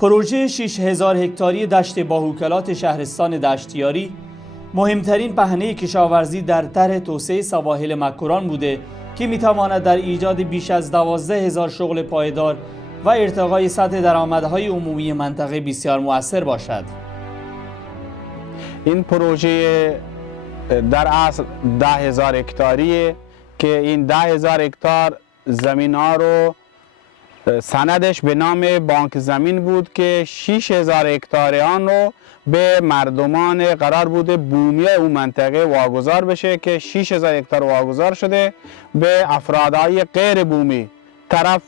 پروژه 6000 هکتاری دشت باهوکلات شهرستان دشتیاری مهمترین پهنه کشاورزی در طرح توسعه سواحل مکران بوده که میتواند در ایجاد بیش از 12000 شغل پایدار و ارتقای سطح درآمدهای عمومی منطقه بسیار مؤثر باشد. این پروژه در اصل 10000 هکتاریه که این 10000 هکتار زمین ها رو سندش به نام بانک زمین بود که 6000 هکتار آن رو به مردمان قرار بوده بومی اون منطقه واگذار بشه که 6000 هکتار واگذار شده به افرادهای غیر بومی طرف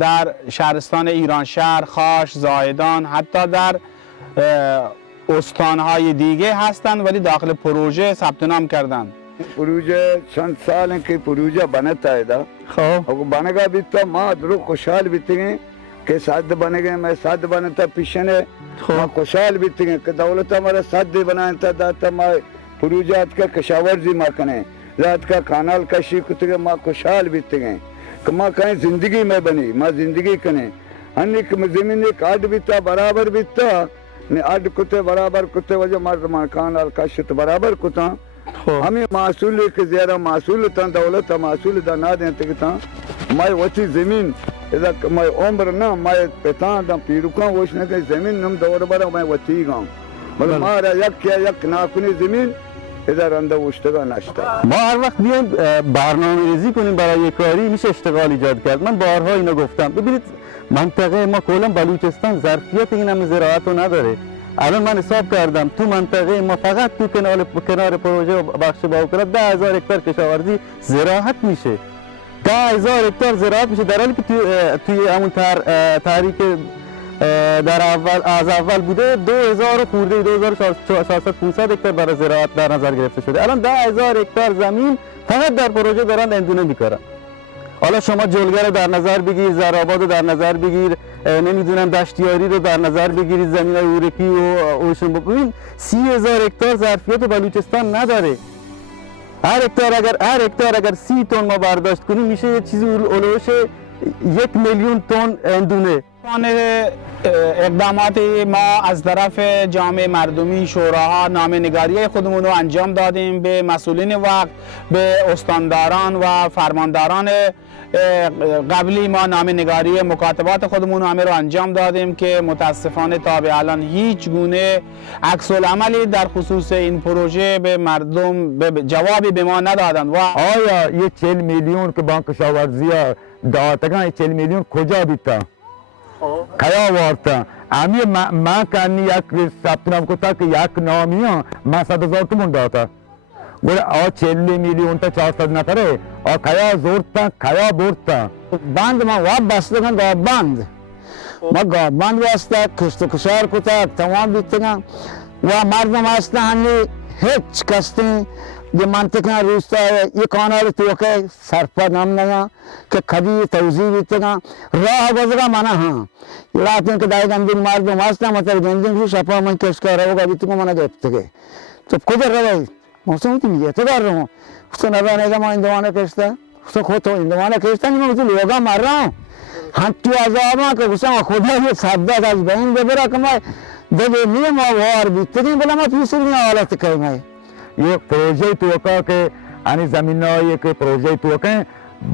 در شهرستان ایرانشهر، خاش، زاهدان، حتی در استانهای دیگه هستند ولی داخل پروژه ثبت نام کردند. پروژه چند سال که پروژه بنتا ہے دا اور بنگا بھی تو ما درو خوشحال بیتیں کہ ساتھ بنے گئے میں ساتھ بنتا پیشنے ما خوشحال بیتیں کہ دولت ہمارا ساتھ بناتا داتا ما پروژہ کا کشاورزی ما کنے رات کا کانال کشی کتے ما خوشحال بیتیں کہ ما کہیں زندگی میں بنی ما زندگی کنے ہن ایک زمین ایک آڈ بیتا برابر بیتا نے آڈ کتے برابر کتے وجہ ما کانال کشی تو برابر کتا हमें मासूल के ज़रा मासूल था दौलत मासूल दा ना दें तक था मैं वती ज़मीन इधर मैं उम्र ना मैं पिता दा पीरुका वोशने के ज़मीन नम दौर बरा मैं वती गाँव मतलब मारा यक नाकुनी ज़मीन इधर अंदर उष्टगा नष्टा ما هر وقت بیایم برنامه‌ریزی کنیم برای کاری میشه اشتغال ایجاد کرد. من بارها اینو گفتم. ببینید منطقه ما کلا بلوچستان ظرفیت این همه زراعت رو نداره. الان من حساب کردم تو منطقه ما فقط تو کنار پروژه بخش باهوکلات 10000 هکتار کشاورزی زراعت میشه. 10000 هکتار زراعت میشه در حالی که توی همون تحریک در اول بوده 2000 خورده 2400 هکتار برای زراعت در نظر گرفته شده. الان 10000 هکتار زمین فقط در پروژه دارن اندونه میکارن. حالا شما جلگه رو در نظر بگیر، زرآباد رو در نظر بگیر، نمیدونم دشتیاری رو در نظر بگیرید، زمین های اورکی و اوشن ببین 30000 هکتار ظرفیت بلوچستان نداره. هر هکتار اگر 30 تن ما برداشت کنیم میشه یه چیزی اولوش 1,000,000 تن اندونه. اقدامات ما از طرف جامعه مردمی شوراها نامه‌نگاری خودمون رو انجام دادیم به مسئولین وقت، به استانداران و فرمانداران قبلی ما نامه‌نگاری مکاتبات خودمون همه رو انجام دادیم که متاسفانه تا به الان هیچ گونه عکس العملی در خصوص این پروژه به مردم جوابی به ما ندادند. و آیا یه 40 میلیون که بانک کشاورزی دادن 40 میلیون کجا بیتا؟ کیا وارتا امی ما کنی یک ثبت نام کتا که یک نامیان ما 100,000 تومان داتا گوره آ 40 میلیون تا 400 نفره آ کیا زورتا کیا بورتا بند ما واب بستگان گاب بند ما گاب بند واسطه کشت کشار کتا تمام بیتگان و مردم واسطه هنی هیچ کستی ये मानते हैं रूस्ता ये कौन वाले तो के सरपा नाम नया के कभी तौजीह इतना राह गुजरा माना हाँ लाते के दाई गंदिन मार दो वास्ता मतलब गंदिन भी शपा मन केस कर रहा होगा भी तुमको मना देते के तो कुछ रहा है मौसम तो नहीं है तो कर रहा हूँ उसको नबा ने का मैं इंदवाना केसता उसको खोतो इंदवाना केसता नहीं मैं उसे लोगा मार रहा हूँ हंटू आज़ामा के उसका खुदा ये सादा दास बहन दे बेरा कमाए दे नहीं मैं वार भी तेरी बोला मैं तीसरी में वाला तो कहीं मैं ये प्रोजे توقع که ani زمینایی که پروژه توقع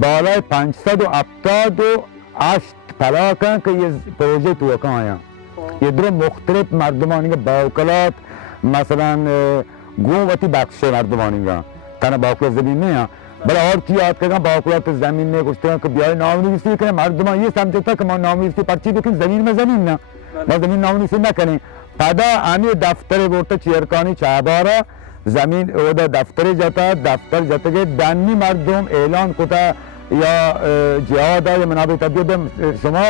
بالای 578 پلاکن که یه پروژه توقع آیا یه در مختلف مردمانی که باوکلات مثلا گومتی بخش مردمانی که تنها باوکلات زمین نه بله اور چی یاد کردن باوکلات زمین نه گفته که بیای نامنویسی کنه مردمان یه سمجھتا که ما نامنویسی پرچی بکنیم زمین में زمین نه ما زمین نامنویسی نکنیم پدا آنی دفتر بورتا چیرکانی چهبارا زمین او دفتر جاتا دفتر جاتا که دانی مردم اعلان کتا یا جهاد یا منابع طبیعت شما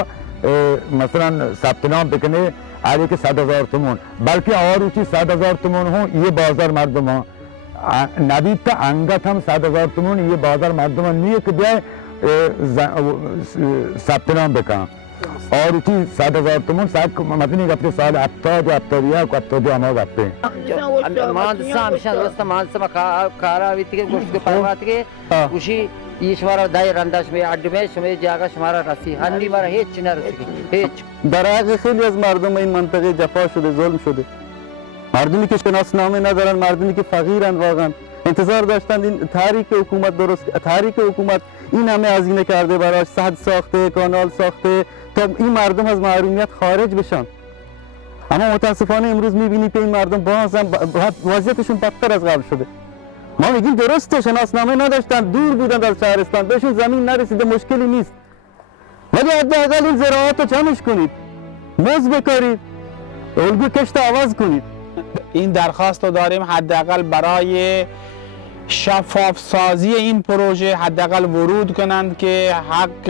مثلا ثبت نام بکنه علی که 100,000 تومان بلکه اور اوچی 100,000 تومان ہوں یہ بازار مردم ہوں نبید تا انگت هم 100,000 تومان یہ بازار مردم نیه که بیای ثبت نام بکن आरुची 60,000 تومان صاحب مدنی گفته سال 70 و 71 و 72 ما گفته مهندس همیشه دوست مهندس ما کارا ویتیگه گوشت پرواتیگه گوشی ایشوارا دای رنداش می اډمه شمه جاگا شمارا رسی هنی مارا هیچ نرسی هیچ. در حق خیلی از مردم این منطقه جفا شده، ظلم شده. مردمی که شناسنامه ندارن، مردمی که فقیرن، واقعا انتظار داشتند این تحریک حکومت تحریک حکومت این همه هزینه کرده براش، سد ساخته، کانال ساخته تا این مردم از محرومیت خارج بشن. اما متاسفانه امروز میبینی که این مردم باز هم وضعیتشون بدتر از قبل شده. ما میگیم درسته شناسنامه نداشتن، دور بودن از شهرستان، بهشون زمین نرسیده، مشکلی نیست، ولی حداقل این زراعت رو جمعش کنید، موز بکارید، الگوی کشت عوض کنید. این درخواست رو داریم حداقل برای شفاف سازی این پروژه حداقل ورود کنند که حق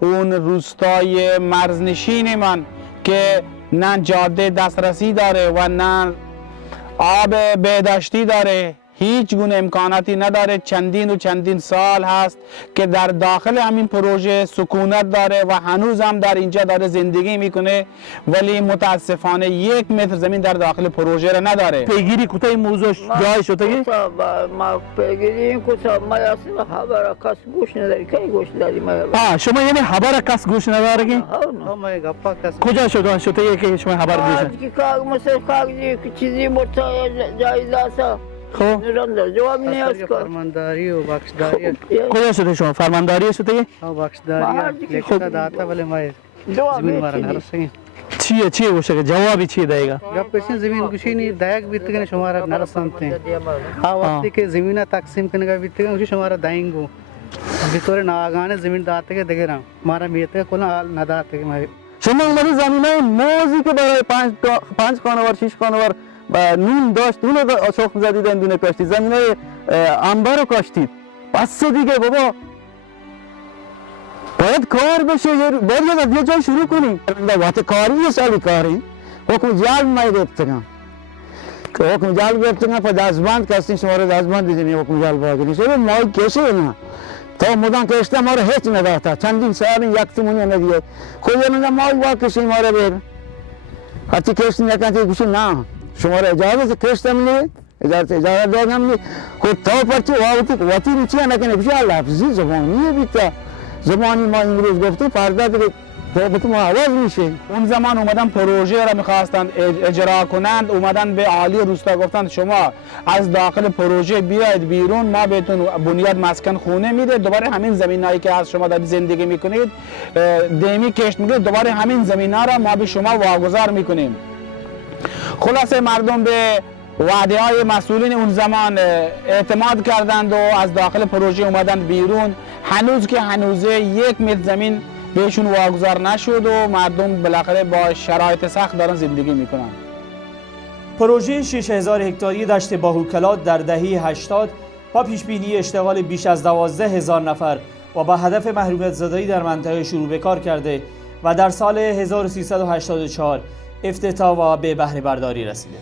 اون روستای مرزنشین من که نه جاده دسترسی داره و نه آب بهداشتی داره، هیچ گونه امکاناتی نداره، چندین و چندین سال هست که در داخل همین پروژه سکونت داره و هنوز هم در اینجا داره زندگی میکنه، ولی متاسفانه 1 متر زمین در داخل پروژه را نداره. پیگیری کوتاه این موضوع جای شده ما پیگیری کوتا ما اصلا خبر کس گوش نداری کی گوش داری ما. شما یعنی خبر کس گوش نداره؟ کجا شده که شما خبر گوش کی کاغ مثلا کاغذی چیزی مرتا جایزه خب جواب نیاز کن. فرمانداری و بخشداری کجا شده شما فرمانداری شده؟ بخشداری لیکھتا داتا ولی ما زمین مارا نرسیں چیه گوشه جوابی چیه دایگا؟ جب پیشن زمین گوشی نہیں دایک بیتگن شمارا نرسانتے ہیں وقتی که زمینہ تقسیم کرنے کا بیتگن گوشی شمارا دائیں گو بیتور ناگانے زمین داتے کے دگرام مارا میتے کلا حال نداتے کے شما اومدی زمینای موزی که برای 5 خانوار 6 خانوار نون داشت اونو شخم زدید اندونه کاشتید، زمینای انبار رو کاشتید، بس دیگه بابا باید کار بشه، باید یه جای شروع کنیم. وقت کاری یه سالی کاری حکم جلب ما گرفتگم که حکم جلب گرفتگم پا دستبند کستین شما رو دستبند دیدیم حکم جلب باگرین شده مای کشه نه تا مدان کشته ما رو هیچ نداخته چندین سال یک تمونی ندید خود نگه مای واکشی ما رو بیر حتی کشتی نکنی گوشی نه شما رو اجازه کشتم نی اجازه دادم نی خود تا پرچی واتی روچی نکنه گوشی لفظی زبانیه بیتا زمانی ما امروز گفتیم فردا دیگه تو ما عوض میشه. اون زمان اومدن پروژه را میخواستند اجرا کنند، اومدن به عالی روستا گفتند شما از داخل پروژه بیاید بیرون، ما بهتون بنیاد مسکن خونه میده، دوباره همین زمینایی که از شما دارید زندگی میکنید دیمی کشت میکنید، دوباره همین زمینا را ما به شما واگذار میکنیم. خلاصه مردم به وعده های مسئولین اون زمان اعتماد کردند و از داخل پروژه اومدن بیرون. هنوز که هنوزه 1 متر زمین بهشون واگذار نشد و مردم بالاخره با شرایط سخت دارن زندگی میکنن. پروژه 6000 هکتاری دشت باهوکلات در دهه 80 با پیشبینی اشتغال بیش از 12000 نفر و با هدف محرومیت زدایی در منطقه شروع به کار کرده و در سال 1384 افتتاح و به بهره برداری رسیده.